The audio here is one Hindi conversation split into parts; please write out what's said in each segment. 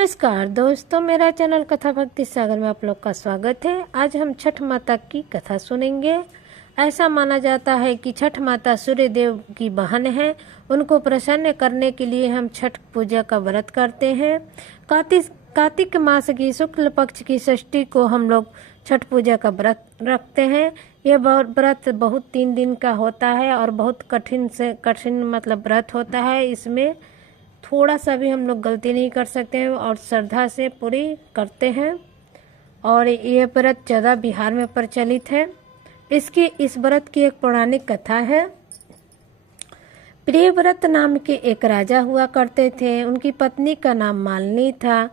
नमस्कार दोस्तों, मेरा चैनल कथा भक्ति सागर में आप लोग का स्वागत है। आज हम छठ माता की कथा सुनेंगे। ऐसा माना जाता है कि छठ माता सूर्य देव की बहन है। उनको प्रसन्न करने के लिए हम छठ पूजा का व्रत करते हैं। कार्तिक मास की शुक्ल पक्ष की षष्ठी को हम लोग छठ पूजा का व्रत रखते हैं। यह व्रत बहुत 3 दिन का होता है और बहुत कठिन से कठिन व्रत होता है। इसमें थोड़ा सा भी हम लोग गलती नहीं कर सकते हैं और श्रद्धा से पूरी करते हैं। और ये व्रत ज़्यादा बिहार में प्रचलित है। इस व्रत की एक पौराणिक कथा है। प्रियव्रत नाम के एक राजा हुआ करते थे। उनकी पत्नी का नाम मालिनी था।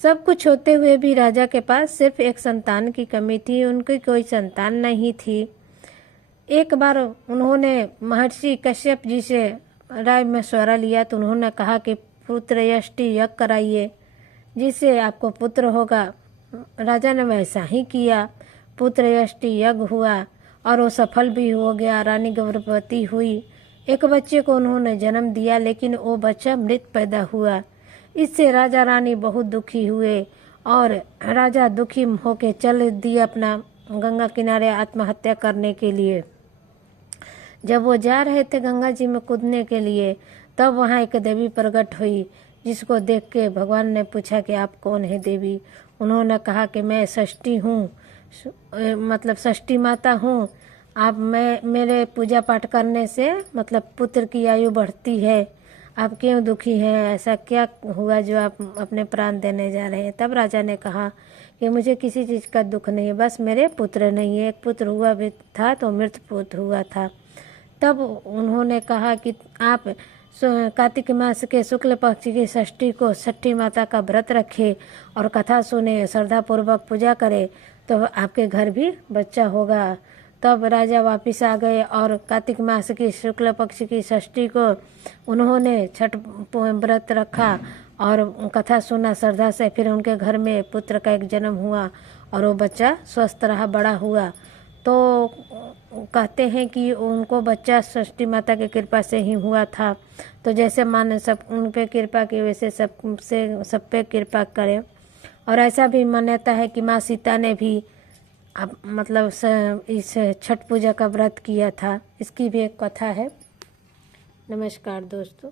सब कुछ होते हुए भी राजा के पास सिर्फ एक संतान की कमी थी। उनकी कोई संतान नहीं थी। एक बार उन्होंने महर्षि कश्यप जी से राय मशवरा लिया तो उन्होंने कहा कि पुत्र यष्टि यज्ञ कराइए, जिससे आपको पुत्र होगा। राजा ने वैसा ही किया। पुत्र यष्टि यज्ञ हुआ और वो सफल भी हो गया। रानी गर्भवती हुई। एक बच्चे को उन्होंने जन्म दिया, लेकिन वो बच्चा मृत पैदा हुआ। इससे राजा रानी बहुत दुखी हुए और राजा दुखी होकर चल दिए अपना गंगा किनारे आत्महत्या करने के लिए। जब वो जा रहे थे गंगा जी में कूदने के लिए, तब वहाँ एक देवी प्रकट हुई, जिसको देख के भगवान ने पूछा कि आप कौन है देवी। उन्होंने कहा कि मैं षष्ठी हूँ, षष्ठी माता हूँ। आप मेरे पूजा पाठ करने से पुत्र की आयु बढ़ती है। आप क्यों दुखी हैं? ऐसा क्या हुआ जो आप अपने प्राण देने जा रहे हैं? तब राजा ने कहा कि मुझे किसी चीज़ का दुख नहीं है, बस मेरे पुत्र नहीं है। एक पुत्र हुआ भी था तो मृत पुत्र हुआ था। तब उन्होंने कहा कि आप कार्तिक मास के शुक्ल पक्ष की षष्ठी को छठी माता का व्रत रखें और कथा सुने, श्रद्धापूर्वक पूजा करें, तो आपके घर भी बच्चा होगा। तब राजा वापस आ गए और कार्तिक मास की शुक्ल पक्ष की षष्ठी को उन्होंने छठ व्रत रखा और कथा सुना श्रद्धा से। फिर उनके घर में पुत्र का एक जन्म हुआ और वो बच्चा स्वस्थ रहा, बड़ा हुआ। तो कहते हैं कि उनको बच्चा षष्ठी माता की कृपा से ही हुआ था। तो जैसे माने सब उन पे कृपा की, वैसे सब पे कृपा करें। और ऐसा भी मान्यता है कि माँ सीता ने भी इस छठ पूजा का व्रत किया था। इसकी भी एक कथा है। नमस्कार दोस्तों।